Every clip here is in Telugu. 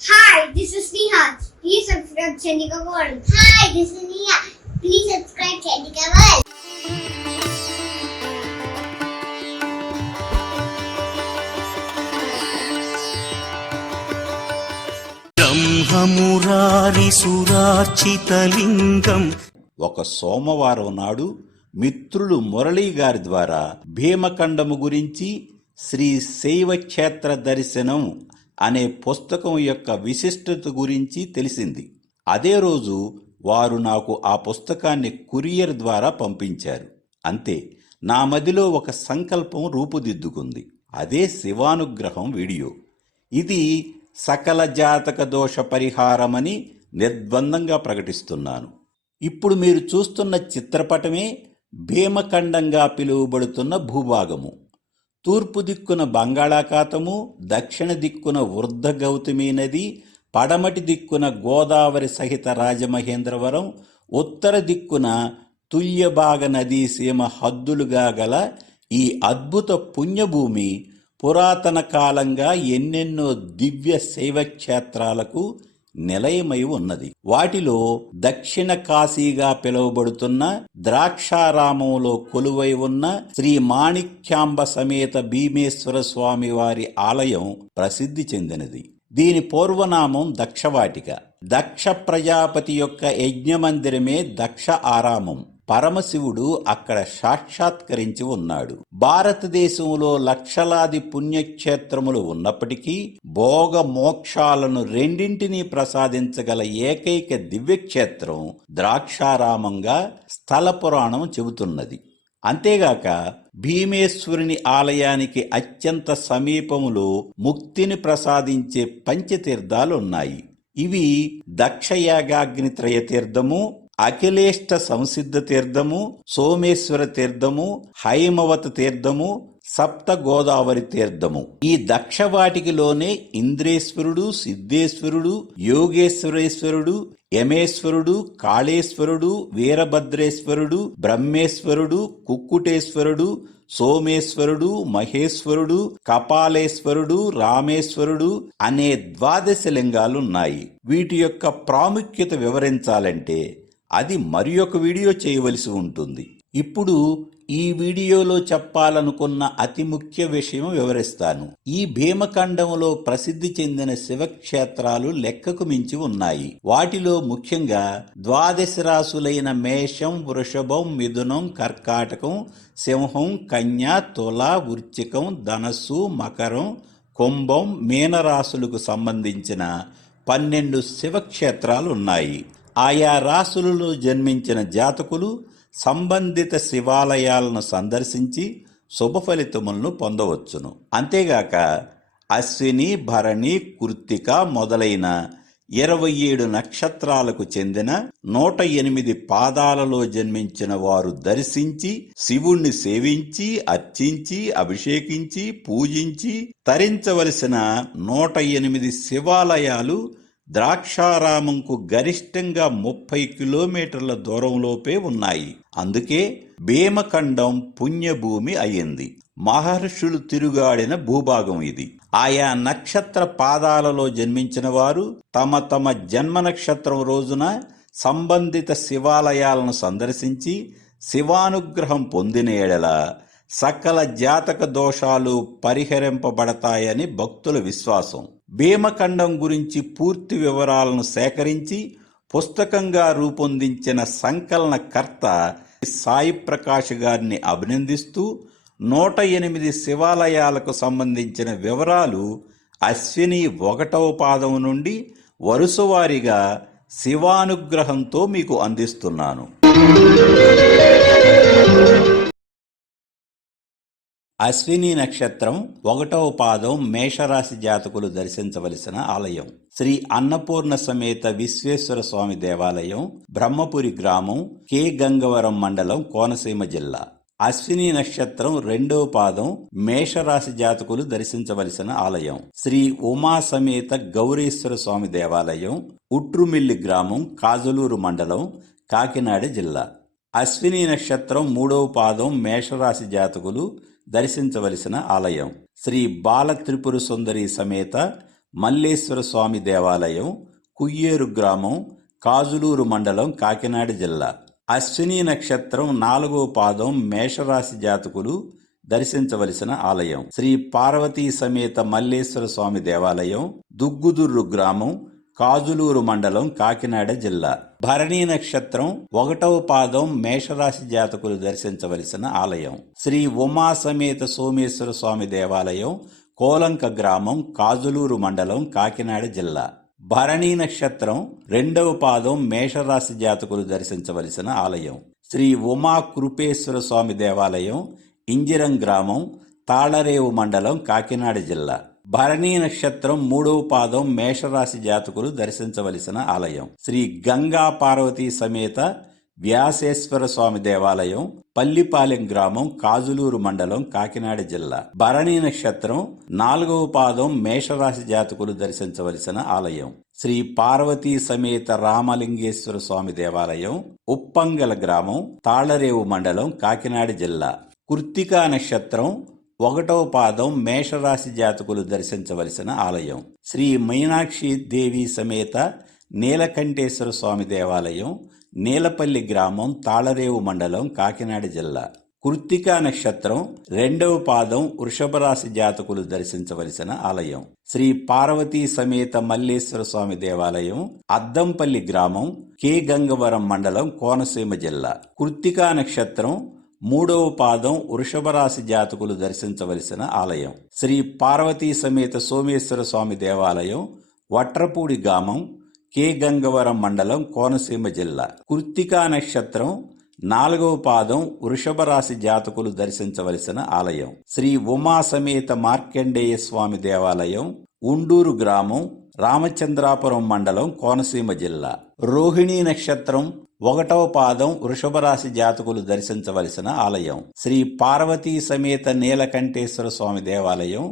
Hi, this is Neha. Please subscribe Chandika World. Hi, this is Neha. Please subscribe Chandika World. Brahma Murari సురార్చితలింగం. ఒక సోమవారం నాడు మిత్రులు మురళీ గారి ద్వారా భీమఖండము గురించి శ్రీ శైవక్షేత్ర దర్శనం అనే పుస్తకం యొక్క విశిష్టత గురించి తెలిసింది. అదే రోజు వారు నాకు ఆ పుస్తకాన్ని కొరియర్ ద్వారా పంపించారు. అంతే, నా మదిలో ఒక సంకల్పం రూపుదిద్దుకుంది. అదే శివానుగ్రహం వీడియో. ఇది సకల జాతక దోష పరిహారమని నిర్బంధంగా ప్రకటిస్తున్నాను. ఇప్పుడు మీరు చూస్తున్న చిత్రపటమే భీమఖండంగా పిలువబడుతున్న భూభాగము. తూర్పు దిక్కున బంగాళాఖాతము, దక్షిణ దిక్కున వృద్ధ గౌతమి నది, పడమటి దిక్కున గోదావరి సహిత రాజమహేంద్రవరం, ఉత్తర దిక్కున తుల్యభాగ నదీ సీమ హద్దులుగా గల ఈ అద్భుత పుణ్యభూమి పురాతన కాలంగా ఎన్నెన్నో దివ్య శైవక్షేత్రాలకు నిలయమై ఉన్నది. వాటిలో దక్షిణ కాశీగా పిలువబడుతున్న ద్రాక్షారామంలో కొలువై ఉన్న శ్రీ మాణిక్యాంబ సమేత భీమేశ్వర స్వామి వారి ఆలయం ప్రసిద్ధి చెందినది. దీని పూర్వనామం దక్షవాటిక. దక్ష ప్రజాపతి యొక్క యజ్ఞమందిరమే దక్ష ఆరామం. పరమశివుడు అక్కడ సాక్షాత్కరించి ఉన్నాడు. భారతదేశంలో లక్షలాది పుణ్యక్షేత్రములు ఉన్నప్పటికీ భోగ మోక్షాలను రెండింటినీ ప్రసాదించగల ఏకైక దివ్యక్షేత్రం ద్రాక్షారామంగా స్థల పురాణం చెబుతున్నది. అంతేగాక భీమేశ్వరుని ఆలయానికి అత్యంత సమీపములో ముక్తిని ప్రసాదించే పంచతీర్థాలున్నాయి. ఇవి దక్షయాగాగ్ని త్రయ తీర్థము, అఖిలేష్ట సంసిద్ధ తీర్థము, సోమేశ్వర తీర్థము, హైమవత తీర్థము, సప్త గోదావరి తీర్థము. ఈ దక్షవాటికిలోనే ఇంద్రేశ్వరుడు, సిద్ధేశ్వరుడు, యోగేశ్వరేశ్వరుడు, యమేశ్వరుడు, కాళేశ్వరుడు, వీరభద్రేశ్వరుడు, బ్రహ్మేశ్వరుడు, కుక్కుటేశ్వరుడు, సోమేశ్వరుడు, మహేశ్వరుడు, కపాలేశ్వరుడు, రామేశ్వరుడు అనే 12 లింగాలున్నాయి. వీటి యొక్క ప్రాముఖ్యత వివరించాలంటే అది మరి ఒక వీడియో చేయవలసి ఉంటుంది. ఇప్పుడు ఈ వీడియోలో చెప్పాలనుకున్న అతి ముఖ్య విషయం వివరిస్తాను. ఈ భీమఖండంలో ప్రసిద్ధి చెందిన శివక్షేత్రాలు లెక్కకు మించి ఉన్నాయి. వాటిలో ముఖ్యంగా 12 రాశులైన మేషం, వృషభం, మిథునం, కర్కాటకం, సింహం, కన్య, తుల, వృశ్చికం, ధనస్సు, మకరం, కుంభం, మీనరాశులకు సంబంధించిన 12 శివక్షేత్రాలు ఉన్నాయి. ఆయా రాశులలో జన్మించిన జాతకులు సంబంధిత శివాలయాలను సందర్శించి శుభ ఫలితములను పొందవచ్చును. అంతేగాక అశ్విని, భరణి, కృత్తిక మొదలైన 27 నక్షత్రాలకు చెందిన 108 పాదాలలో జన్మించిన వారు దర్శించి శివుణ్ణి సేవించి, అర్చించి, అభిషేకించి, పూజించి తరించవలసిన 108 శివాలయాలు ద్రాక్షారామంకు గరిష్టంగా 30 కిలోమీటర్ల దూరంలోపే ఉన్నాయి. అందుకే భీమఖండం పుణ్యభూమి అయ్యింది. మహర్షులు తిరుగాడిన భూభాగం ఇది. ఆయా నక్షత్ర పాదాలలో జన్మించిన వారు తమ తమ జన్మ నక్షత్రం రోజున సంబంధిత శివాలయాలను సందర్శించి శివానుగ్రహం పొందిన ఎడల సకల జాతక దోషాలు పరిహరింపబడతాయని భక్తుల విశ్వాసం. భీమఖండం గురించి పూర్తి వివరాలను సేకరించి పుస్తకంగా రూపొందించిన సంకలనకర్త సాయి ప్రకాష్ గారిని అభినందిస్తూ 108 శివాలయాలకు సంబంధించిన వివరాలు అశ్విని 1వ పాదం నుండి వరుసవారీగా శివానుగ్రహంతో మీకు అందిస్తున్నాను. అశ్విని నక్షత్రం 1వ పాదం మేషరాశి జాతకులు దర్శించవలసిన ఆలయం శ్రీ అన్నపూర్ణ సమేత విశ్వేశ్వర స్వామి దేవాలయం, బ్రహ్మపురి గ్రామం, కె గంగవరం మండలం, కోనసీమ జిల్లా. అశ్విని నక్షత్రం 2వ పాదం మేషరాశి జాతకులు దర్శించవలసిన ఆలయం శ్రీ ఉమా సమేత గౌరీశ్వర స్వామి దేవాలయం, ఉట్రుమిల్లి గ్రామం, కాజలూరు మండలం, కాకినాడ జిల్లా. అశ్విని నక్షత్రం 3వ పాదం మేషరాశి జాతకులు దర్శించవలసిన ఆలయం శ్రీ బాల త్రిపుర సుందరి సమేత మల్లేశ్వర స్వామి దేవాలయం, కుయ్యేరు గ్రామం, కాజులూరు మండలం, కాకినాడ జిల్లా. అశ్విని నక్షత్రం 4వ పాదం మేషరాశి జాతకులు దర్శించవలసిన ఆలయం శ్రీ పార్వతీ సమేత మల్లేశ్వర స్వామి దేవాలయం, దుగ్గుదుర్రు గ్రామం, కాజులూరు మండలం, కాకినాడ జిల్లా. భరణీ నక్షత్రం 1వ పాదం మేషరాశి జాతకులు దర్శించవలసిన ఆలయం శ్రీ ఉమా సమేత సోమేశ్వర స్వామి దేవాలయం, కోలంక గ్రామం, కాజులూరు మండలం, కాకినాడ జిల్లా. భరణీ నక్షత్రం 2వ పాదం మేషరాశి జాతకులు దర్శించవలసిన ఆలయం శ్రీ ఉమా కృపేశ్వర స్వామి దేవాలయం, ఇంజిరం గ్రామం, తాళరేవు మండలం, కాకినాడ జిల్లా. భరణీ నక్షత్రం 3వ పాదం మేషరాశి జాతకులు దర్శించవలసిన ఆలయం శ్రీ గంగా పార్వతీ సమేత వ్యాసేశ్వర స్వామి దేవాలయం, పల్లిపాలెం గ్రామం, కాజులూరు మండలం, కాకినాడ జిల్లా. భరణీ నక్షత్రం 4వ పాదం మేషరాశి జాతకులు దర్శించవలసిన ఆలయం శ్రీ పార్వతీ సమేత రామలింగేశ్వర స్వామి దేవాలయం, ఉప్పంగల గ్రామం, తాళరేవు మండలం, కాకినాడ జిల్లా. కృత్తికా నక్షత్రం 1వ పాదం మేషరాశి జాతకులు దర్శించవలసిన ఆలయం శ్రీ మీనాక్షి దేవి సమేత నీలకంఠేశ్వర స్వామి దేవాలయం, నీలపల్లి గ్రామం, తాళరేవు మండలం, కాకినాడ జిల్లా. కృత్తికా నక్షత్రం 2వ పాదం వృషభ రాశి జాతకులు దర్శించవలసిన ఆలయం శ్రీ పార్వతీ సమేత మల్లేశ్వర స్వామి దేవాలయం, అద్దంపల్లి గ్రామం, కె గంగవరం మండలం, కోనసీమ జిల్లా. కృత్తికా నక్షత్రం 3వ పాదం వృషభ రాశి జాతకులు దర్శించవలసిన ఆలయం శ్రీ పార్వతీ సమేత సోమేశ్వర స్వామి దేవాలయం, వట్రపూడి గ్రామం, కె గంగవరం మండలం, కోనసీమ జిల్లా. కృత్తికా నక్షత్రం 4వ పాదం వృషభ రాశి జాతకులు దర్శించవలసిన ఆలయం శ్రీ ఉమా సమేత మార్కండేయ స్వామి దేవాలయం, ఉండూరు గ్రామం, రామచంద్రాపురం మండలం, కోనసీమ జిల్లా. రోహిణీ నక్షత్రం 1వ పాదం వృషభ రాశి జాతకులు దర్శించవలసిన ఆలయం శ్రీ పార్వతీ సమేత నీలకంఠేశ్వర స్వామి దేవాలయం,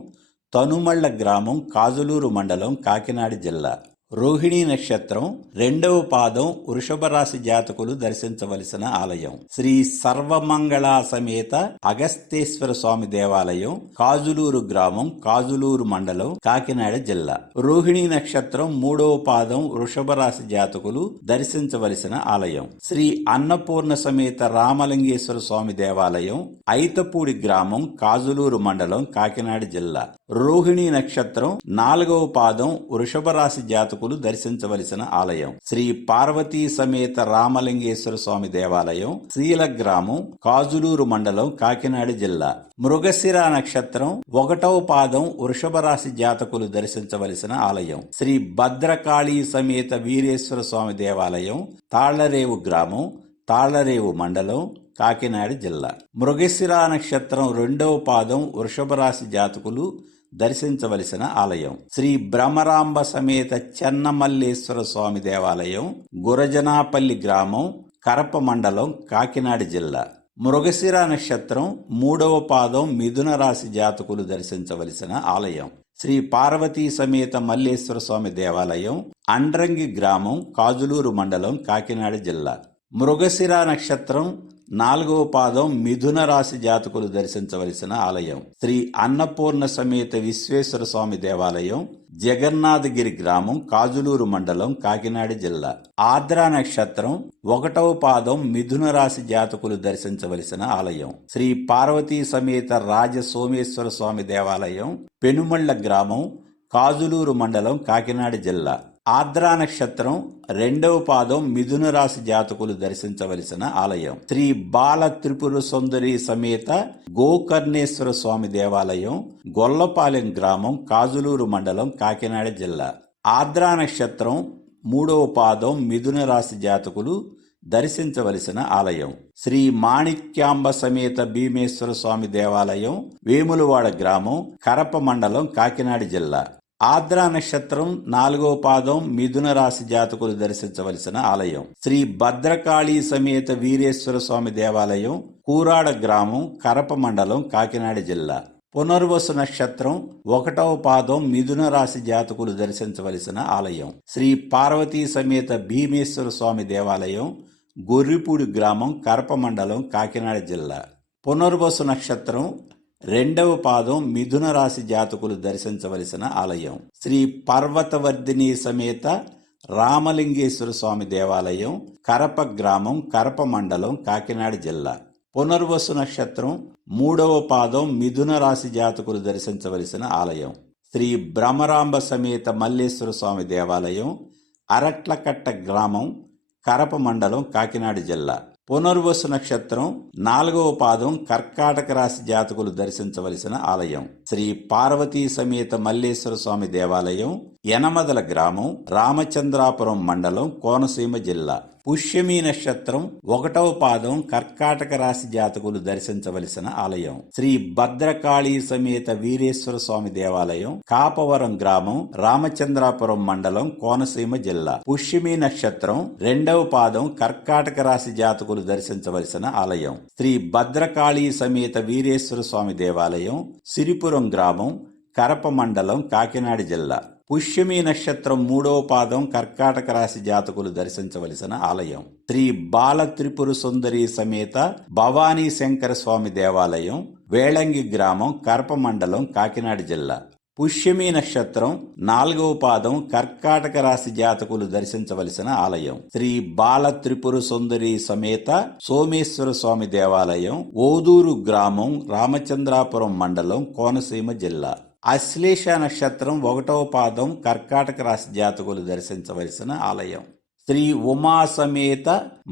తనుమళ్ల గ్రామం, కాజులూరు మండలం, కాకినాడ జిల్లా. రోహిణీ నక్షత్రం 2వ పాదం వృషభ రాశి జాతకులు దర్శించవలసిన ఆలయం శ్రీ సర్వమంగళ సమేత అగస్తేశ్వర స్వామి దేవాలయం, కాజులూరు గ్రామం, కాజులూరు మండలం, కాకినాడ జిల్లా. రోహిణీ నక్షత్రం 3వ పాదం వృషభ రాశి జాతకులు దర్శించవలసిన ఆలయం శ్రీ అన్నపూర్ణ సమేత రామలింగేశ్వర స్వామి దేవాలయం, ఐతపూడి గ్రామం, కాజులూరు మండలం, కాకినాడ జిల్లా. రోహిణీ నక్షత్రం 4వ పాదం వృషభ రాశి జాతకులు దర్శించవలసిన ఆలయం శ్రీ పార్వతీ సమేత రామలింగేశ్వర స్వామి దేవాలయం, శ్రీల గ్రామం, కాజులూరు మండలం, కాకినాడ జిల్లా. మృగశిర నక్షత్రం 1వ పాదం వృషభ రాశి జాతకులు దర్శించవలసిన ఆలయం శ్రీ భద్రకాళీ సమేత వీరేశ్వర స్వామి దేవాలయం, తాళ్లరేవు గ్రామం, తాళ్లరేవు మండలం, కాకినాడ జిల్లా. మృగశిర నక్షత్రం 2వ పాదం వృషభ రాశి జాతకులు దర్శించవలసిన ఆలయం శ్రీ బ్రహ్మరాంబ సమేత చెన్నమల్లేశ్వర స్వామి దేవాలయం, గురజనాపల్లి గ్రామం, కరప మండలం, కాకినాడ జిల్లా. మృగశిర నక్షత్రం 3వ పాదం మిథున రాశి జాతకులు దర్శించవలసిన ఆలయం శ్రీ పార్వతీ సమేత మల్లేశ్వర స్వామి దేవాలయం, అండ్రంగి గ్రామం, కాజులూరు మండలం, కాకినాడ జిల్లా. మృగశిర నక్షత్రం 4వ పాదం మిథున రాశి జాతకులు దర్శించవలసిన ఆలయం శ్రీ అన్నపూర్ణ సమేత విశ్వేశ్వర స్వామి దేవాలయం, జగన్నాథగిరి గ్రామం, కాజులూరు మండలం, కాకినాడ జిల్లా. ఆద్రా నక్షత్రం 1వ పాదం మిథున రాశి జాతకులు దర్శించవలసిన ఆలయం శ్రీ పార్వతీ సమేత రాజ సోమేశ్వర స్వామి దేవాలయం, పెనుమళ్ల గ్రామం, కాజులూరు మండలం, కాకినాడ జిల్లా. ఆద్రా నక్షత్రం 2వ పాదం మిథున రాశి జాతకులు దర్శించవలసిన ఆలయం శ్రీ బాల త్రిపుర సుందరి సమేత గోకర్ణేశ్వర స్వామి దేవాలయం, గొల్లపాలెం గ్రామం, కాజులూరు మండలం, కాకినాడ జిల్లా. ఆద్రా నక్షత్రం 3వ పాదం మిథున రాశి జాతకులు దర్శించవలసిన ఆలయం శ్రీ మాణిక్యాంబ సమేత భీమేశ్వర స్వామి దేవాలయం, వేములవాడ గ్రామం, కరప మండలం, కాకినాడ జిల్లా. ఆద్రా నక్షత్రం 4వ పాదం మిథున రాశి జాతకులు దర్శించవలసిన ఆలయం శ్రీ భద్రకాళీ సమేత వీరేశ్వర స్వామి దేవాలయం, కూరాడ గ్రామం, కరప మండలం, కాకినాడ జిల్లా. పునర్వసు నక్షత్రం 1వ పాదం మిథున రాశి జాతకులు దర్శించవలసిన ఆలయం శ్రీ పార్వతీ సమేత భీమేశ్వర స్వామి దేవాలయం, గొర్రిపూడి గ్రామం, కరప మండలం, కాకినాడ జిల్లా. పునర్వసు నక్షత్రం రెండవ పాదం మిథున రాశి జాతకులు దర్శించవలసిన ఆలయం శ్రీ పర్వతవర్ధిని సమేత రామలింగేశ్వర స్వామి దేవాలయం, కరప గ్రామం, కరప మండలం, కాకినాడ జిల్లా. పునర్వసు నక్షత్రం 3వ పాదం మిథున రాశి జాతకులు దర్శించవలసిన ఆలయం శ్రీ భ్రమరాంబ సమేత మల్లేశ్వర స్వామి దేవాలయం, అరట్లకట్ట గ్రామం, కరప మండలం, కాకినాడ జిల్లా. పునర్వసు నక్షత్రం 4వ పాదం కర్కాటక రాశి జాతకులు దర్శించవలసిన ఆలయం శ్రీ పార్వతీ సమేత మల్లేశ్వర స్వామి దేవాలయం, యనమదల గ్రామం, రామచంద్రాపురం మండలం, కోనసీమ జిల్లా. పుష్యమి నక్షత్రం 1వ పాదం కర్కాటక రాశి జాతకులు దర్శించవలసిన ఆలయం శ్రీ భద్రకాళీ సమేత వీరేశ్వర స్వామి దేవాలయం, కాపవరం గ్రామం, రామచంద్రాపురం మండలం, కోనసీమ జిల్లా. పుష్యమి నక్షత్రం 2వ పాదం కర్కాటక రాశి జాతకులు దర్శించవలసిన ఆలయం శ్రీ భద్రకాళీ సమేత వీరేశ్వర స్వామి దేవాలయం, సిరిపురం గ్రామం, కరప మండలం, కాకినాడ జిల్లా. పుష్యమి నక్షత్రం 3వ పాదం కర్కాటక రాశి జాతకులు దర్శించవలసిన ఆలయం శ్రీ బాల త్రిపుర సుందరి సమేత భవానీ శంకర స్వామి దేవాలయం, వేళంగి గ్రామం, కరప మండలం, కాకినాడ జిల్లా. పుష్యమి నక్షత్రం 4వ పాదం కర్కాటక రాశి జాతకులు దర్శించవలసిన ఆలయం శ్రీ బాల త్రిపుర సుందరి సమేత సోమేశ్వర స్వామి దేవాలయం, ఓదూరు గ్రామం, రామచంద్రాపురం మండలం, కోనసీమ జిల్లా. అశ్లేష నక్షత్రం 1వ పాదం కర్కాటక రాశి జాతకులు దర్శించవలసిన ఆలయం శ్రీ ఉమా సమేత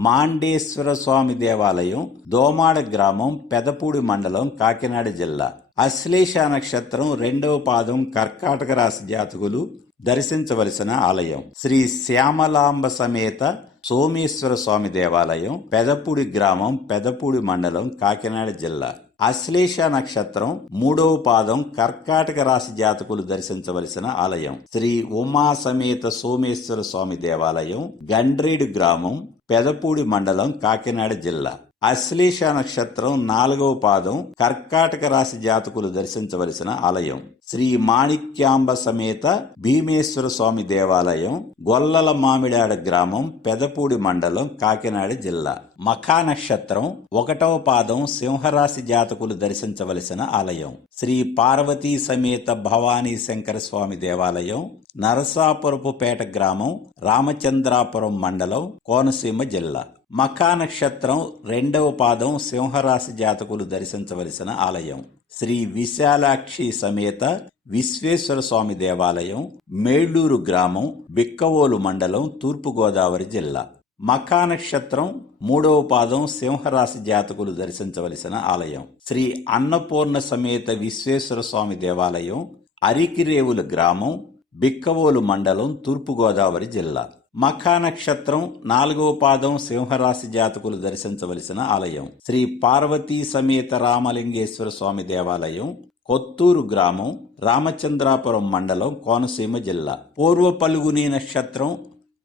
మాండేశ్వర స్వామి దేవాలయం, దోమాడ గ్రామం, పెదపూడి మండలం, కాకినాడ జిల్లా. అశ్లేష నక్షత్రం 2వ పాదం కర్కాటక రాశి జాతకులు దర్శించవలసిన ఆలయం శ్రీ శ్యామలాంబ సమేత సోమేశ్వర స్వామి దేవాలయం, పెదపూడి గ్రామం, పెదపూడి మండలం, కాకినాడ జిల్లా. అశ్లేష నక్షత్రం 3వ పాదం కర్కాటక రాశి జాతకులు దర్శించవలసిన ఆలయం శ్రీ ఉమా సమేత సోమేశ్వర స్వామి దేవాలయం, గండ్రేడు గ్రామం, పెదపూడి మండలం, కాకినాడ జిల్లా. అశ్లేష నక్షత్రం 4వ పాదం కర్కాటక రాశి జాతకులు దర్శించవలసిన ఆలయం శ్రీ మాణిక్యాంబ సమేత భీమేశ్వర స్వామి దేవాలయం, గొల్లల మామిడాడ గ్రామం, పెదపూడి మండలం, కాకినాడ జిల్లా. మఖా నక్షత్రం 1వ పాదం సింహరాశి జాతకులు దర్శించవలసిన ఆలయం శ్రీ పార్వతీ సమేత భవానీ శంకర స్వామి దేవాలయం, నరసాపురపుపేట గ్రామం, రామచంద్రాపురం మండలం, కోనసీమ జిల్లా. మఖా నక్షత్రం 2వ పాదం సింహరాశి జాతకులు దర్శించవలసిన ఆలయం శ్రీ విశాలాక్షి సమేత విశ్వేశ్వర స్వామి దేవాలయం, మేళ్లూరు గ్రామం, బిక్కవోలు మండలం, తూర్పుగోదావరి జిల్లా. మఖా నక్షత్రం 3వ పాదం సింహరాశి జాతకులు దర్శించవలసిన ఆలయం శ్రీ అన్నపూర్ణ సమేత విశ్వేశ్వర స్వామి దేవాలయం, అరికిరేవుల గ్రామం, బిక్కవోలు మండలం, తూర్పుగోదావరి జిల్లా. మఖా నక్షత్రం 4వ పాదం సింహరాశి జాతకులు దర్శించవలసిన ఆలయం శ్రీ పార్వతీ సమేత రామలింగేశ్వర స్వామి దేవాలయం, కొత్తూరు గ్రామం, రామచంద్రాపురం మండలం, కోనసీమ జిల్లా. పూర్వ పలుగుని నక్షత్రం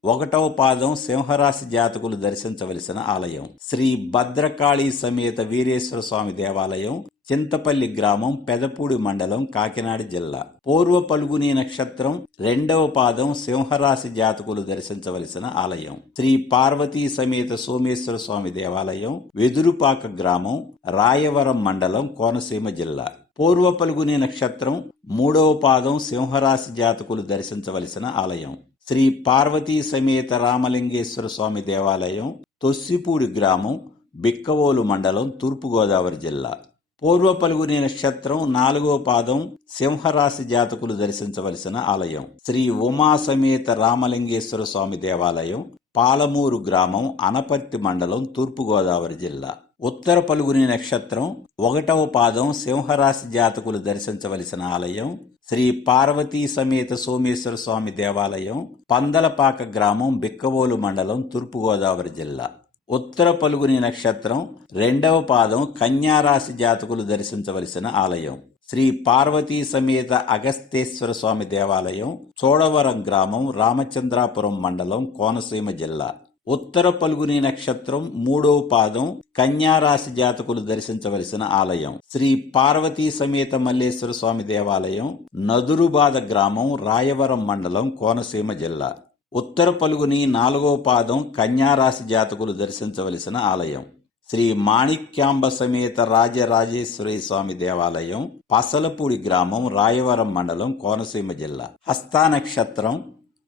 1వ పాదం సింహరాశి జాతకులు దర్శించవలసిన ఆలయం శ్రీ భద్రకాళీ సమేత వీరేశ్వర స్వామి దేవాలయం, చింతపల్లి గ్రామం, పెదపూడి మండలం, కాకినాడ జిల్లా. పూర్వ పలుగుని నక్షత్రం 2వ పాదం సింహరాశి జాతకులు దర్శించవలసిన ఆలయం శ్రీ పార్వతీ సమేత సోమేశ్వర స్వామి దేవాలయం, వెదురుపాక గ్రామం, రాయవరం మండలం, కోనసీమ జిల్లా. పూర్వ పలుగుని నక్షత్రం 3వ పాదం సింహరాశి జాతకులు దర్శించవలసిన ఆలయం శ్రీ పార్వతీ సమేత రామలింగేశ్వర స్వామి దేవాలయం, తొస్సిపూడి గ్రామం, బిక్కవోలు మండలం, తూర్పుగోదావరి జిల్లా. పూర్వ పలుగుని నక్షత్రం 4వ పాదం సింహరాశి జాతకులు దర్శించవలసిన ఆలయం శ్రీ ఉమా సమేత రామలింగేశ్వర స్వామి దేవాలయం, పాలమూరు గ్రామం, అనపర్తి మండలం, తూర్పుగోదావరి జిల్లా. ఉత్తర పలుగుని నక్షత్రం 1వ పాదం సింహరాశి జాతకులు దర్శించవలసిన ఆలయం శ్రీ పార్వతీ సమేత సోమేశ్వర స్వామి దేవాలయం, పందలపాక గ్రామం, బిక్కవోలు మండలం, తూర్పుగోదావరి జిల్లా. ఉత్తర పలుగుని నక్షత్రం 2వ పాదం కన్యారాశి జాతకులు దర్శించవలసిన ఆలయం శ్రీ పార్వతీ సమేత అగస్తేశ్వర స్వామి దేవాలయం, చోడవరం గ్రామం, రామచంద్రాపురం మండలం, కోనసీమ జిల్లా. ఉత్తర పలుగుని నక్షత్రం 3వ పాదం కన్యారాశి జాతకులు దర్శించవలసిన ఆలయం శ్రీ పార్వతీ సమేత మల్లేశ్వర స్వామి దేవాలయం, నదురుబాద గ్రామం, రాయవరం మండలం, కోనసీమ జిల్లా. ఉత్తర పలుగుని 4వ పాదం కన్యారాశి జాతకులు దర్శించవలసిన ఆలయం శ్రీ మాణిక్యాంబ సమేత రాజరాజేశ్వరి స్వామి దేవాలయం, పసలపూడి గ్రామం, రాయవరం మండలం, కోనసీమ జిల్లా. హస్తా నక్షత్రం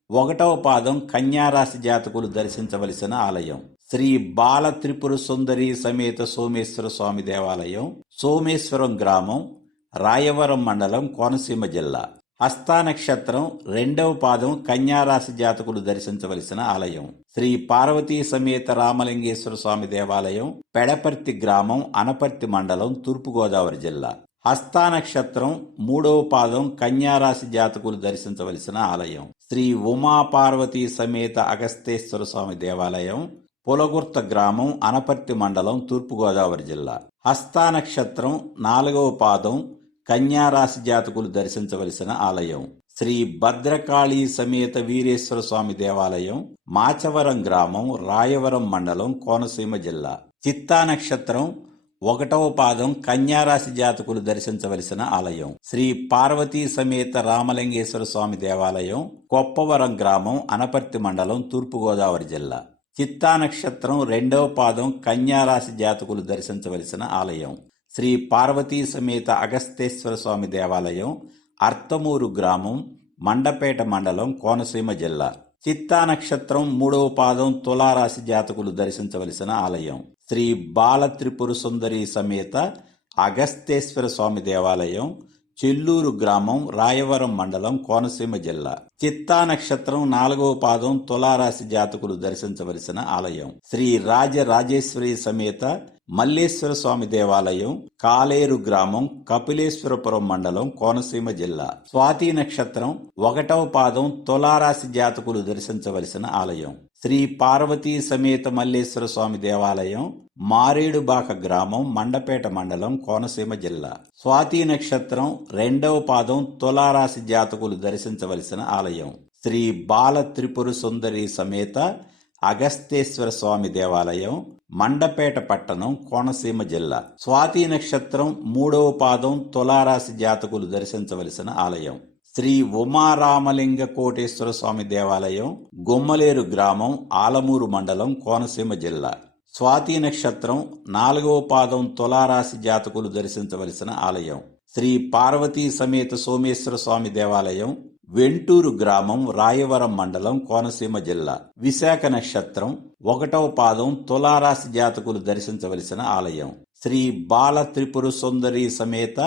1వ పాదం కన్యారాశి జాతకులు దర్శించవలసిన ఆలయం శ్రీ బాల త్రిపుర సుందరి సమేత సోమేశ్వర స్వామి దేవాలయం, సోమేశ్వరం గ్రామం, రాయవరం మండలం, కోనసీమ జిల్లా. హస్తా నక్షత్రం 2వ పాదం కన్యారాశి జాతకులు దర్శించవలసిన ఆలయం శ్రీ పార్వతీ సమేత రామలింగేశ్వర స్వామి దేవాలయం, పెడపర్తి గ్రామం, అనపర్తి మండలం, తూర్పుగోదావరి జిల్లా. హస్తా నక్షత్రం 3వ పాదం కన్యారాశి జాతకులు దర్శించవలసిన ఆలయం శ్రీ ఉమాపార్వతీ సమేత అగస్తేశ్వర స్వామి దేవాలయం, పులగుర్త గ్రామం, అనపర్తి మండలం, తూర్పుగోదావరి జిల్లా. హస్తా నక్షత్రం 4వ పాదం కన్యారాశి జాతకులు దర్శించవలసిన ఆలయం శ్రీ భద్రకాళీ సమేత వీరేశ్వర స్వామి దేవాలయం, మాచవరం గ్రామం, రాయవరం మండలం, కోనసీమ జిల్లా. చిత్తా నక్షత్రం 1వ పాదం కన్యారాశి జాతకులు దర్శించవలసిన ఆలయం శ్రీ పార్వతీ సమేత రామలింగేశ్వర స్వామి దేవాలయం, కొప్పవరం గ్రామం, అనపర్తి మండలం, తూర్పుగోదావరి జిల్లా. చిత్తా నక్షత్రం 2వ పాదం కన్యారాశి జాతకులు దర్శించవలసిన ఆలయం శ్రీ పార్వతీ సమేత అగస్తేశ్వర స్వామి దేవాలయం, అర్తమూరు గ్రామం, మండపేట మండలం, కోనసీమ జిల్లా. చిత్తా నక్షత్రం 3వ పాదం తులారాశి జాతకులు దర్శించవలసిన ఆలయం శ్రీ బాల త్రిపుర సుందరి సమేత అగస్తేశ్వర స్వామి దేవాలయం, చెల్లూరు గ్రామం, రాయవరం మండలం, కోనసీమ జిల్లా. చిత్తా నక్షత్రం 4వ పాదం తులారాశి జాతకులు దర్శించవలసిన ఆలయం శ్రీ రాజరాజేశ్వరి సమేత మల్లేశ్వర స్వామి దేవాలయం, కాలేరు గ్రామం, కపిలేశ్వరపురం మండలం, కోనసీమ జిల్లా. స్వాతి నక్షత్రం 1వ పాదం తులారాశి జాతకులు దర్శించవలసిన ఆలయం శ్రీ పార్వతీ సమేత మల్లేశ్వర స్వామి దేవాలయం, మారేడుబాక గ్రామం, మండపేట మండలం, కోనసీమ జిల్లా. స్వాతి నక్షత్రం 2వ పాదం తులారాశి జాతకులు దర్శించవలసిన ఆలయం శ్రీ బాల త్రిపుర సుందరి సమేత అగస్తేశ్వర స్వామి దేవాలయం, మండపేట పట్టణం, కోనసీమ జిల్లా. స్వాతి నక్షత్రం 3వ పాదం తులారాశి జాతకులు దర్శించవలసిన ఆలయం శ్రీ ఉమారామలింగ కోటేశ్వర స్వామి దేవాలయం, గుమ్మలేరు గ్రామం, ఆలమూరు మండలం, కోనసీమ జిల్లా. స్వాతి నక్షత్రం 4వ పాదం తులారాశి జాతకులు దర్శించవలసిన ఆలయం శ్రీ పార్వతీ సమేత సోమేశ్వర స్వామి దేవాలయం, వెంటూరు గ్రామం, రాయవరం మండలం, కోనసీమ జిల్లా. విశాఖ నక్షత్రం 1వ పాదం తులారాశి జాతకులు దర్శించవలసిన ఆలయం శ్రీ బాల త్రిపుర సుందరి సమేత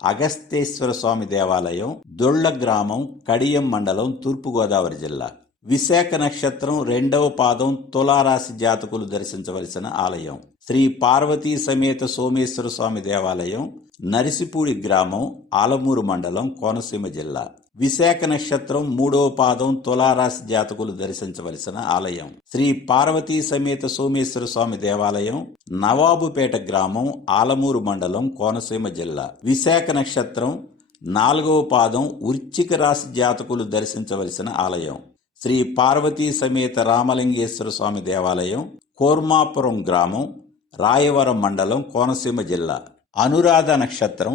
అగస్తేశ్వర స్వామి దేవాలయం, దొళ్ల గ్రామం, కడియం మండలం, తూర్పుగోదావరి జిల్లా. విశాఖ నక్షత్రం 2వ పాదం తులారాశి జాతకులు దర్శించవలసిన ఆలయం శ్రీ పార్వతీ సమేత సోమేశ్వర స్వామి దేవాలయం, నరిసిపూడి గ్రామం, ఆలమూరు మండలం, కోనసీమ జిల్లా. విశాఖ నక్షత్రం 3వ పాదం తులారాశి జాతకులు దర్శించవలసిన ఆలయం శ్రీ పార్వతీ సమేత సోమేశ్వర స్వామి దేవాలయం, నవాబుపేట గ్రామం, ఆలమూరు మండలం, కోనసీమ జిల్లా. విశాఖ నక్షత్రం 4వ పాదం వృశ్చిక రాశి జాతకులు దర్శించవలసిన ఆలయం శ్రీ పార్వతీ సమేత రామలింగేశ్వర స్వామి దేవాలయం, కోర్మాపురం గ్రామం, రాయవరం మండలం, కోనసీమ జిల్లా. అనురాధ నక్షత్రం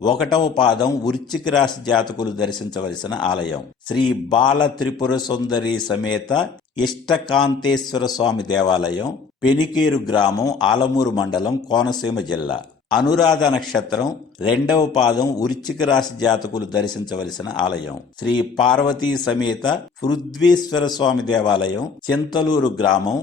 1వ పాదం వృశ్చిక రాశి జాతకులు దర్శించవలసిన ఆలయం శ్రీ బాల త్రిపుర సుందరి సమేత ఇష్టకాంతేశ్వర స్వామి దేవాలయం, పెనికేరు గ్రామం, ఆలమూరు మండలం, కోనసీమ జిల్లా. అనురాధ నక్షత్రం 2వ పాదం వృశ్చిక రాశి జాతకులు దర్శించవలసిన ఆలయం శ్రీ పార్వతీ సమేత పృథ్వీశ్వర స్వామి దేవాలయం, చింతలూరు గ్రామం,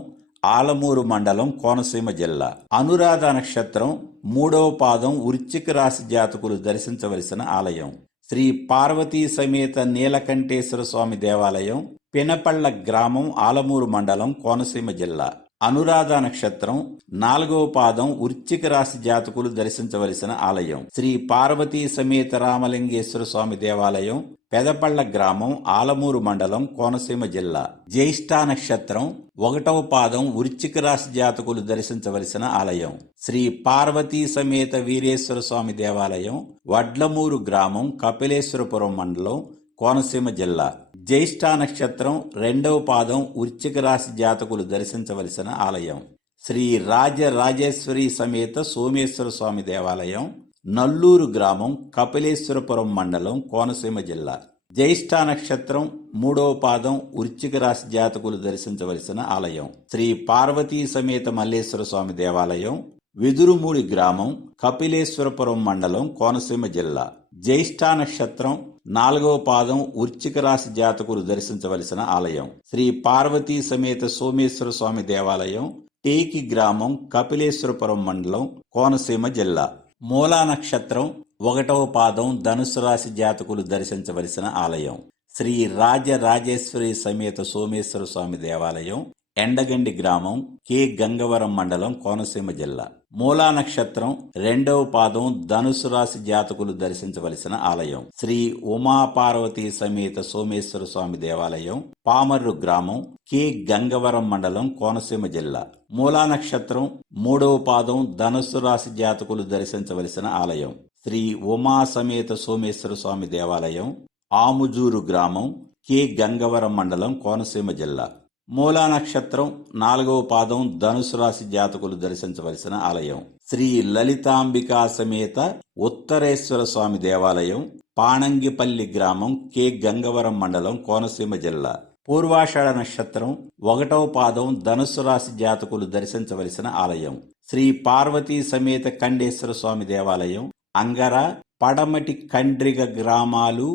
ఆలమూరు మండలం, కోనసీమ జిల్లా. అనురాధ నక్షత్రం 3వ పాదం వృశ్చిక రాశి జాతకులు దర్శించవలసిన ఆలయం శ్రీ పార్వతీ సమేత నీలకంఠేశ్వర స్వామి దేవాలయం, పినపళ్ల గ్రామం, ఆలమూరు మండలం, కోనసీమ జిల్లా. అనురాధ నక్షత్రం 4వ పాదం వృశ్చిక రాశి జాతకులు దర్శించవలసిన ఆలయం శ్రీ పార్వతీ సమేత రామలింగేశ్వర స్వామి దేవాలయం, పెదపళ్ల గ్రామం, ఆలమూరు మండలం, కోనసీమ జిల్లా. జ్యేష్ఠ నక్షత్రం 1వ పాదం వృశ్చిక రాశి జాతకులు దర్శించవలసిన ఆలయం శ్రీ పార్వతీ సమేత వీరేశ్వర స్వామి దేవాలయం, వడ్లమూరు గ్రామం, కపిలేశ్వరపురం మండలం, కోనసీమ జిల్లా. జ్యేష్ఠ నక్షత్రం 2వ పాదం వృశ్చిక రాశి జాతకులు దర్శించవలసిన ఆలయం శ్రీ రాజరాజేశ్వరి సమేత సోమేశ్వర స్వామి దేవాలయం, నల్లూరు గ్రామం, కపిలేశ్వరపురం మండలం, కోనసీమ జిల్లా. జ్యేష్ఠ నక్షత్రం 3వ పాదం వృశ్చిక రాశి జాతకులు దర్శించవలసిన ఆలయం శ్రీ పార్వతీ సమేత మల్లేశ్వర స్వామి దేవాలయం, వెదురుమూడి గ్రామం, కపిలేశ్వరపురం మండలం, కోనసీమ జిల్లా. జ్యేష్ఠ నక్షత్రం 4వ పాదం వృశ్చిక రాశి జాతకులు దర్శించవలసిన ఆలయం శ్రీ పార్వతీ సమేత సోమేశ్వర స్వామి దేవాలయం, టేకి గ్రామం, కపిలేశ్వరపురం మండలం, కోనసీమ జిల్లా. మూలా నక్షత్రం 1వ పాదం ధనుసు రాశి జాతకులు దర్శించవలసిన ఆలయం శ్రీ రాజరాజేశ్వరి సమేత సోమేశ్వర స్వామి దేవాలయం, ఎండగండి గ్రామం, కె గంగవరం మండలం, కోనసీమ జిల్లా. మూలా నక్షత్రం 2వ పాదం ధనుసు రాశి జాతకులు దర్శించవలసిన ఆలయం శ్రీ ఉమాపార్వతీ సమేత సోమేశ్వర స్వామి దేవాలయం, పామర్రు గ్రామం, కె గంగవరం మండలం, కోనసీమ జిల్లా. మూలా నక్షత్రం 3వ పాదం ధనుసు రాశి జాతకులు దర్శించవలసిన ఆలయం శ్రీ ఉమా సమేత సోమేశ్వర స్వామి దేవాలయం, ఆముజూరు గ్రామం, కె గంగవరం మండలం, కోనసీమ జిల్లా. మూలా నక్షత్రం 4వ పాదం ధనుసు రాశి జాతకులు దర్శించవలసిన ఆలయం శ్రీ లలితాంబికా సమేత ఉత్తరేశ్వర స్వామి దేవాలయం, పాణంగిపల్లి గ్రామం, కె గంగవరం మండలం, కోనసీమ జిల్లా. పూర్వాషాఢ నక్షత్రం 1వ పాదం ధనుసు రాశి జాతకులు దర్శించవలసిన ఆలయం శ్రీ పార్వతీ సమేత ఖండేశ్వర స్వామి దేవాలయం, అంగర, పడమటి కండ్రిగ గ్రామాలు,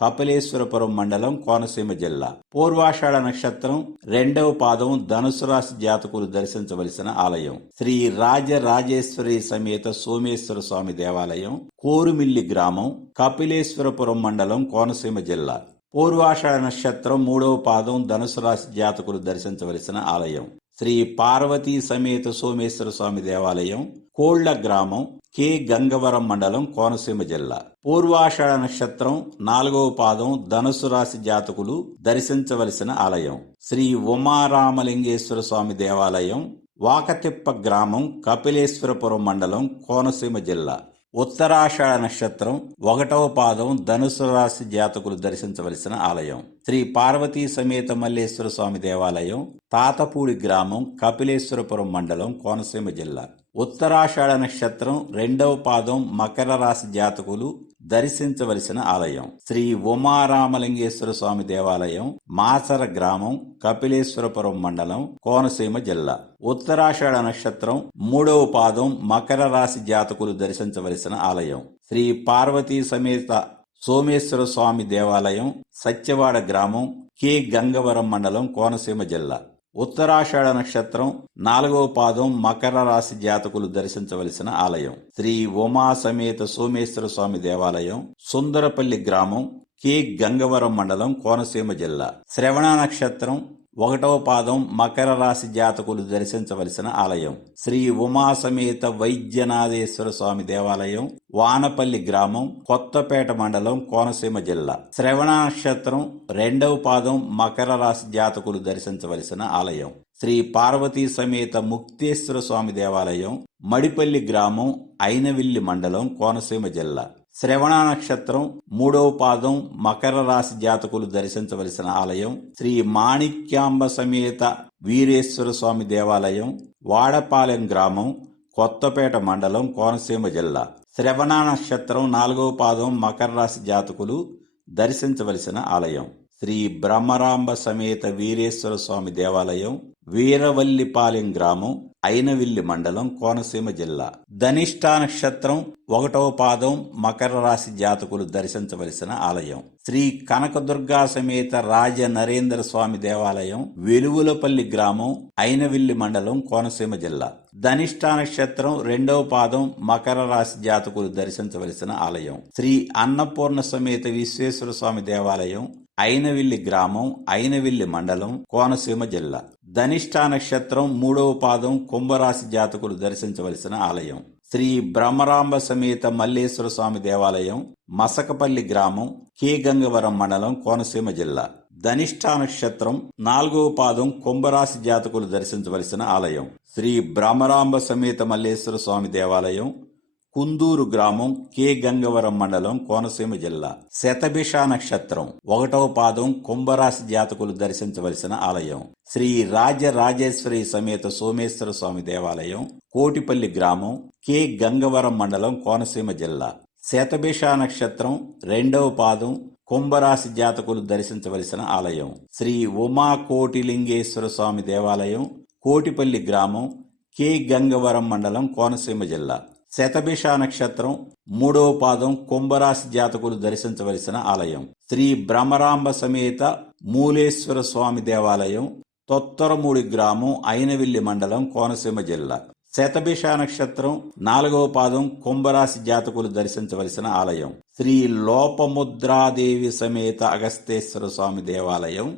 కపిలేశ్వరపురం మండలం, కోనసీమ జిల్లా. పూర్వాషాఢ నక్షత్రం 2వ పాదం ధనుసు రాశి జాతకులు దర్శించవలసిన ఆలయం శ్రీ రాజరాజేశ్వరి సమేత సోమేశ్వర స్వామి దేవాలయం, కోరుమిల్లి గ్రామం, కపిలేశ్వరపురం మండలం, కోనసీమ జిల్లా. పూర్వాషాఢ నక్షత్రం 3వ పాదం ధనుసు రాశి జాతకులు దర్శించవలసిన ఆలయం శ్రీ పార్వతీ సమేత సోమేశ్వర స్వామి దేవాలయం, కోళ్ల గ్రామం, కె గంగవరం మండలం, కోనసీమ జిల్లా. పూర్వాషాఢ నక్షత్రం 4వ పాదం ధనుసు రాశి జాతకులు దర్శించవలసిన ఆలయం శ్రీ ఉమారామలింగేశ్వర స్వామి దేవాలయం, వాకతిప్ప గ్రామం, కపిలేశ్వరపురం మండలం, కోనసీమ జిల్లా. ఉత్తరాషాఢ నక్షత్రం 1వ పాదం ధనుసు రాశి జాతకులు దర్శించవలసిన ఆలయం శ్రీ పార్వతీ సమేత మల్లేశ్వర స్వామి దేవాలయం, తాతపూడి గ్రామం, కపిలేశ్వరపురం మండలం, కోనసీమ జిల్లా. ఉత్తరాషాఢ నక్షత్రం 2వ పాదం మకర రాశి జాతకులు దర్శించవలసిన ఆలయం శ్రీ ఉమారామలింగేశ్వర స్వామి దేవాలయం, మాసర గ్రామం, కపిలేశ్వరపురం మండలం, కోనసీమ జిల్లా. ఉత్తరాషాఢ నక్షత్రం 3వ పాదం మకర రాశి జాతకులు దర్శించవలసిన ఆలయం శ్రీ పార్వతీ సమేత సోమేశ్వర స్వామి దేవాలయం, సత్యవాడ గ్రామం, కె గంగవరం మండలం, కోనసీమ జిల్లా. ఉత్తరాషాఢ నక్షత్రం 4వ పాదం మకర రాశి జాతకులు దర్శించవలసిన ఆలయం శ్రీ ఉమా సమేత సోమేశ్వర స్వామి దేవాలయం, సుందరపల్లి గ్రామం, కె గంగవరం మండలం, కోనసీమ జిల్లా. శ్రవణ నక్షత్రం 1వ పాదం మకర రాశి జాతకులు దర్శించవలసిన ఆలయం శ్రీ ఉమా సమేత వైద్యనాథేశ్వర స్వామి దేవాలయం, వానపల్లి గ్రామం, కొత్తపేట మండలం, కోనసీమ జిల్లా. శ్రవణ నక్షత్రం 2వ పాదం మకర రాశి జాతకులు దర్శించవలసిన ఆలయం శ్రీ పార్వతీ సమేత ముక్తేశ్వర స్వామి దేవాలయం, మడిపల్లి గ్రామం, అయినవిల్లి మండలం, కోనసీమ జిల్లా. శ్రవణ నక్షత్రం 3వ పాదం మకర రాశి జాతకులు దర్శించవలసిన ఆలయం శ్రీ మాణిక్యాంబ సమేత వీరేశ్వర స్వామి దేవాలయం, వాడపాలెం గ్రామం, కొత్తపేట మండలం, కోనసీమ జిల్లా. శ్రవణ నక్షత్రం 4వ పాదం మకర రాశి జాతకులు దర్శించవలసిన ఆలయం శ్రీ బ్రహ్మరాంబ సమేత వీరేశ్వర స్వామి దేవాలయం, వీరవల్లిపాలెం గ్రామం, అయినవిల్లి మండలం, కోనసీమ జిల్లా. ధనిష్ఠ నక్షత్రం 1వ పాదం మకర రాశి జాతకులు దర్శించవలసిన ఆలయం శ్రీ కనకదుర్గా సమేత రాజ నరేంద్ర స్వామి దేవాలయం, వెలుగులపల్లి గ్రామం, అయినవిల్లి మండలం, కోనసీమ జిల్లా. ధనిష్ఠ నక్షత్రం 2వ పాదం మకర రాశి జాతకులు దర్శించవలసిన ఆలయం శ్రీ అన్నపూర్ణ సమేత విశ్వేశ్వర స్వామి దేవాలయం, అయినవిల్లి గ్రామం, అయినవిల్లి మండలం, కోనసీమ జిల్లా. ధనిష్ఠ నక్షత్రం 3వ పాదం కుంభరాశి జాతకులు దర్శించవలసిన ఆలయం శ్రీ బ్రహ్మరాంబ సమేత మల్లేశ్వర స్వామి దేవాలయం, మసకపల్లి గ్రామం, కె గంగవరం మండలం, కోనసీమ జిల్లా. ధనిష్ఠ నక్షత్రం 4వ పాదం కుంభరాశి జాతకులు దర్శించవలసిన ఆలయం శ్రీ బ్రహ్మరాంబ సమేత మల్లేశ్వర స్వామి దేవాలయం, కుందూరు గ్రామం, కె గంగవరం మండలం, కోనసీమ జిల్లా. శతభిష నక్షత్రం 1వ పాదం కుంభరాశి జాతకులు దర్శించవలసిన ఆలయం శ్రీ రాజరాజేశ్వరి సమేత సోమేశ్వర స్వామి దేవాలయం, కోటిపల్లి గ్రామం, కె గంగవరం మండలం, కోనసీమ జిల్లా. శతభిష నక్షత్రం 2వ పాదం కుంభరాశి జాతకులు దర్శించవలసిన ఆలయం శ్రీ ఉమా కోటిలింగేశ్వర స్వామి దేవాలయం, కోటిపల్లి గ్రామం, కె గంగవరం మండలం, కోనసీమ జిల్లా. శతభిష నక్షత్రం 3వ పాదం కుంభరాశి జాతకులు దర్శించవలసిన ఆలయం శ్రీ భ్రమరాంబ సమేత మూలేశ్వర స్వామి దేవాలయం, తొత్తరమూడి గ్రామం, అయినవిల్లి మండలం, కోనసీమ జిల్లా. శతభిష నక్షత్రం 4వ పాదం కుంభరాశి జాతకులు దర్శించవలసిన ఆలయం శ్రీ లోపముద్రాదేవి సమేత అగస్తేశ్వర స్వామి దేవాలయం,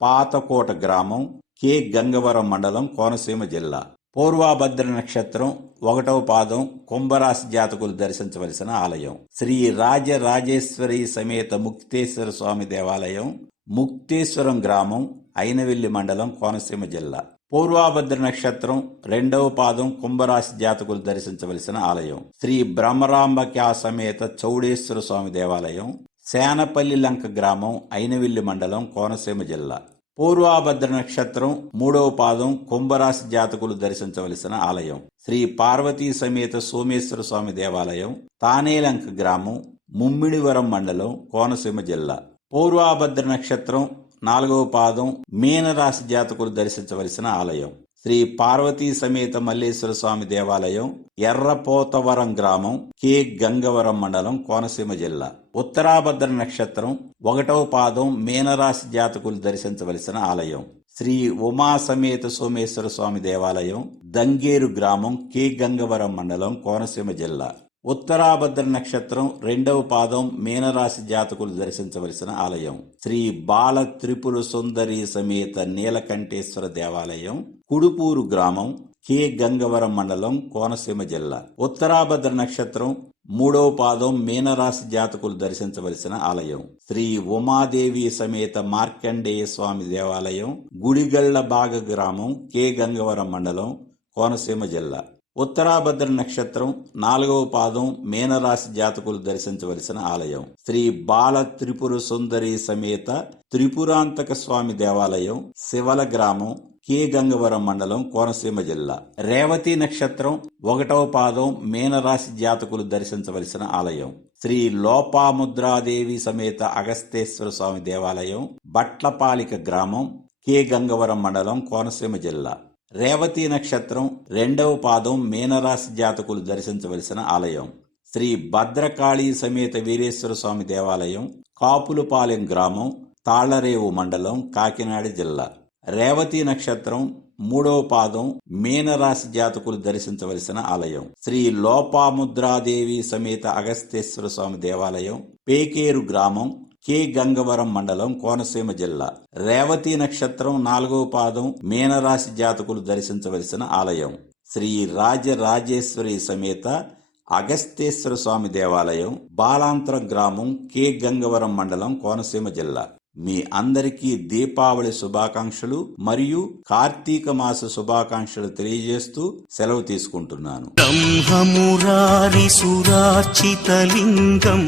పాతకోట గ్రామం, కె గంగవరం మండలం, కోనసీమ జిల్లా. పూర్వాభద్ర నక్షత్రం 1వ పాదం కుంభరాశి జాతకులు దర్శించవలసిన ఆలయం శ్రీ రాజరాజేశ్వరి సమేత ముక్తేశ్వర స్వామి దేవాలయం, ముక్తేశ్వరం గ్రామం, అయినవిల్లి మండలం, కోనసీమ జిల్లా. పూర్వాభద్ర నక్షత్రం 2వ పాదం కుంభరాశి జాతకులు దర్శించవలసిన ఆలయం శ్రీ బ్రహ్మరాంబక్యా సమేత చౌడేశ్వర స్వామి దేవాలయం, శానపల్లి లంక గ్రామం, అయినవిల్లి మండలం, కోనసీమ జిల్లా. పూర్వాభద్ర నక్షత్రం 3వ పాదం కుంభరాశి జాతకులు దర్శించవలసిన ఆలయం శ్రీ పార్వతీ సమేత సోమేశ్వర స్వామి దేవాలయం, తానేలంక గ్రామం, ముమ్మిడివరం మండలం, కోనసీమ జిల్లా. పూర్వాభద్ర నక్షత్రం 4వ పాదం మీనరాశి జాతకులు దర్శించవలసిన ఆలయం శ్రీ పార్వతీ సమేత మల్లేశ్వర స్వామి దేవాలయం, ఎర్రపోతవరం గ్రామం, కె గంగవరం మండలం, కోనసీమ జిల్లా. ఉత్తరాభద్ర నక్షత్రం 1వ పాదం మీనరాశి జాతకులు దర్శించవలసిన ఆలయం శ్రీ ఉమా సమేత సోమేశ్వర స్వామి దేవాలయం, దంగేరు గ్రామం, కె గంగవరం మండలం, కోనసీమ జిల్లా. ఉత్తరాభద్ర నక్షత్రం 2వ పాదం మీనరాశి జాతకులు దర్శించవలసిన ఆలయం శ్రీ బాల త్రిపుర సుందరి సమేత నీలకంఠేశ్వర దేవాలయం, కుడుపూరు గ్రామం, కె గంగవరం మండలం, కోనసీమ జిల్లా. ఉత్తరాభద్ర నక్షత్రం 3వ పాదం మీనరాశి జాతకులు దర్శించవలసిన ఆలయం శ్రీ ఉమాదేవి సమేత మార్కండేయ స్వామి దేవాలయం, గుడిగళ్ల బాగ గ్రామం, కె గంగవరం మండలం, కోనసీమ జిల్లా. ఉత్తరాభద్ర నక్షత్రం 4వ పాదం మీనరాశి జాతకులు దర్శించవలసిన ఆలయం శ్రీ బాల త్రిపుర సుందరి సమేత త్రిపురాంతక స్వామి దేవాలయం, శివల గ్రామం, కె గంగవరం మండలం, కోనసీమ జిల్లా. రేవతి నక్షత్రం 1వ పాదం మీనరాశి జాతకులు దర్శించవలసిన ఆలయం శ్రీ లోపాముద్రాదేవి సమేత అగస్తేశ్వర స్వామి దేవాలయం, బట్లపాలిక గ్రామం, కె గంగవరం మండలం, కోనసీమ జిల్లా. రేవతి నక్షత్రం 2వ పాదం మీనరాశి జాతకులు దర్శించవలసిన ఆలయం శ్రీ భద్రకాళీ సమేత వీరేశ్వర స్వామి దేవాలయం, కాపులపాలెం గ్రామం, తాళ్లరేవు మండలం, కాకినాడ జిల్లా. రేవతి నక్షత్రం 3వ పాదం మీనరాశి జాతకులు దర్శించవలసిన ఆలయం శ్రీ లోపాముద్రాదేవి సమేత అగస్తేశ్వర స్వామి దేవాలయం, పేకేరు గ్రామం, కె గంగవరం మండలం, కోనసీమ జిల్లా. రేవతి నక్షత్రం 4వ పాదం మీనరాశి జాతకులు దర్శించవలసిన ఆలయం శ్రీ రాజరాజేశ్వరి సమేత అగస్తేశ్వర స్వామి దేవాలయం, బాలాంతరం గ్రామం, కె గంగవరం మండలం, కోనసీమ జిల్లా. మీ అందరికీ దీపావళి శుభాకాంక్షలు మరియు కార్తీక మాస శుభాకాంక్షలు తెలియజేస్తూ సెలవు తీసుకుంటున్నాను. బ్రహ్మమురారి సురార్చితలింగం